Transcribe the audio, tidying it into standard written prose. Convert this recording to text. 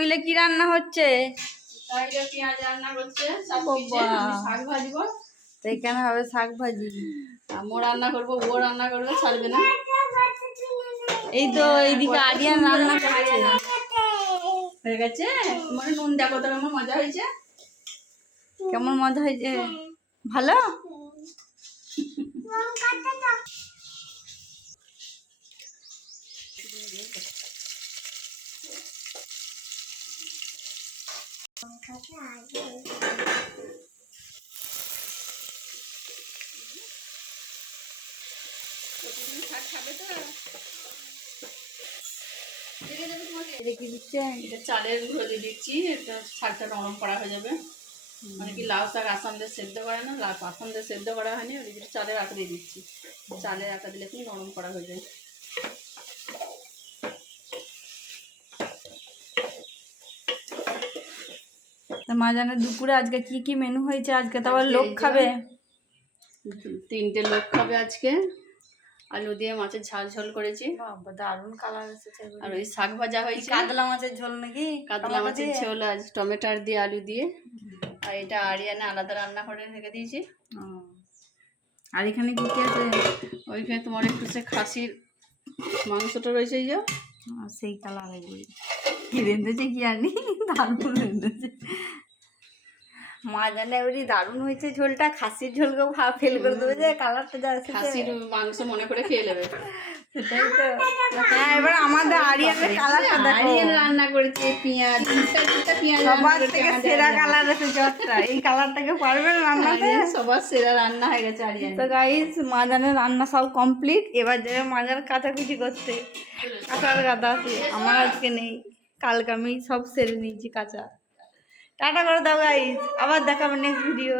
মিলে কি রান্না হচ্ছে? পেঁয়াজ রান্না করছে, শাক ভাজবো। তো এখানে হবে শাক ভাজি, আমিও রান্না করবো, ও রান্না করবে, ছাড়বে না। এই তো এইদিকে আরিয়ান রান্না করছে। হয়ে গেছে, মানে নুন দেখো তো কেমন মজা হয়েছে। কেমন মজা হয়েছে? ভালো। শাক খাবে তো? কি দিচ্ছেন? এটা চালের গুঁড়ো দিয়ে দিচ্ছি, এটা শাকটা নরম করা হয়ে যাবে। মানে কি লাউ শাক আসাম দিয়ে সেদ্ধ করে না, আসাম দিয়ে সেদ্ধ করা হয়নি, ওই চালের আটা দিয়ে দিচ্ছি। চালের আটা দিলে কি নরম করা হয়ে যায়। মা জানে দুপুরে আজকে কি কি মেনু হয়েছে? আজকে তো আবার লোক খাবে, 3টে লোক খাবে আজকে। আলু দিয়ে মাছের ঝাল ঝোল করেছি, দারুণ কালার এসেছে। আর ওই শাক ভাজা হয়েছে, কাতলা মাছের ঝোল নাকি? কাতলা মাছের ঝোল আজ টমেটো দিয়ে আলু দিয়ে। আর এটা আরিয়ানা আলাদা রান্না করে রেখে দিয়েছি। আর এখানে কি কি আছে? ওইখানে তোমার একটু সে খাসির মাংসটা রয়েছে, এই যে সেই কালার কি রেঁধেছে কি জানি, দারুণ রেঁধেছে। মা জানে ওই দারুণ হয়েছে ঝোলটা। খাসির ঝোলকেও ফেল করে দেবে যে কালারটা যা এসেছে। খাসির মাংস মনে করে খেয়ে নেবে। সেটাই তো। হ্যাঁ, এবার আমাদের আরিয়ানের কালারটা দেখো। আরিয়ান রান্না করেছে পেঁয়াজ, পেঁয়াজ সবার থেকে সেরা কালার এসেছে একটা। এই কালারটাকে পারবে না রান্নাতে? সবার সেরা রান্না হয়ে গেছে আরিয়ান। তো গাইস, মাজানের রান্না সব কমপ্লিট। এবার যাবে মাজার কাচাকুচি করতে। কাঁচার গাদা আছে, আমার আজকে নেই, কালকে আমি সব সেরে নিয়েছি কাঁচা। টাটা করে দাও গাইস, আবার দেখাবো নেক্সট ভিডিও।